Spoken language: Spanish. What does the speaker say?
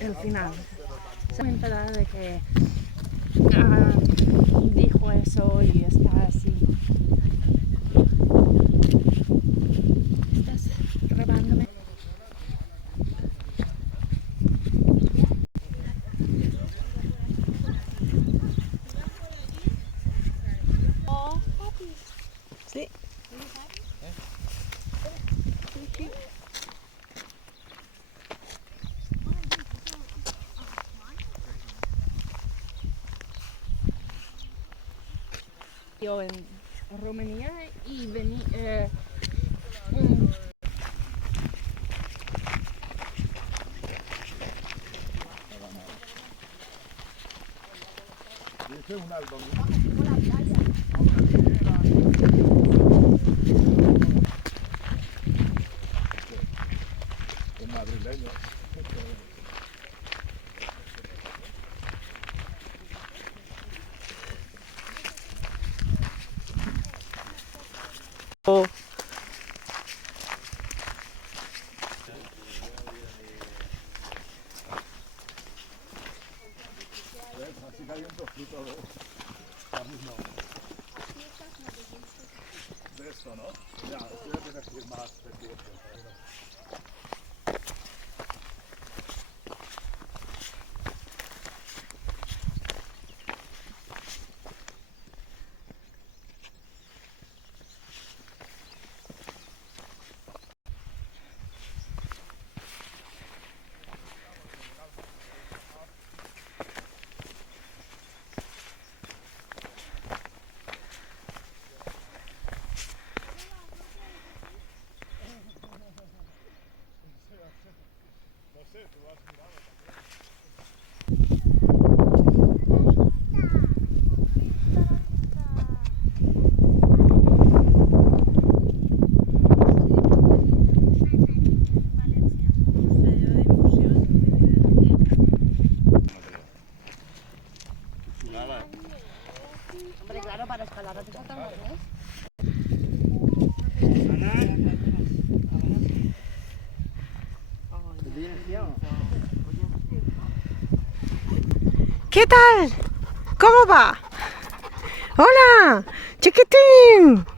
el final. Se me enterada de que dijo eso y está así. ¿Estás grabándome? Sí. Yo en Rumanía y vení Ese es un álbum. Es madrileño. Así cayendo fruto de esto, ¿no? Ya, esto ya tienes que ir más pendiente. No sé, tú has mirado Hombre, claro, para escalar hace falta más, ¿ves? ¿Qué tal? ¿Cómo va? Hola, chiquitín.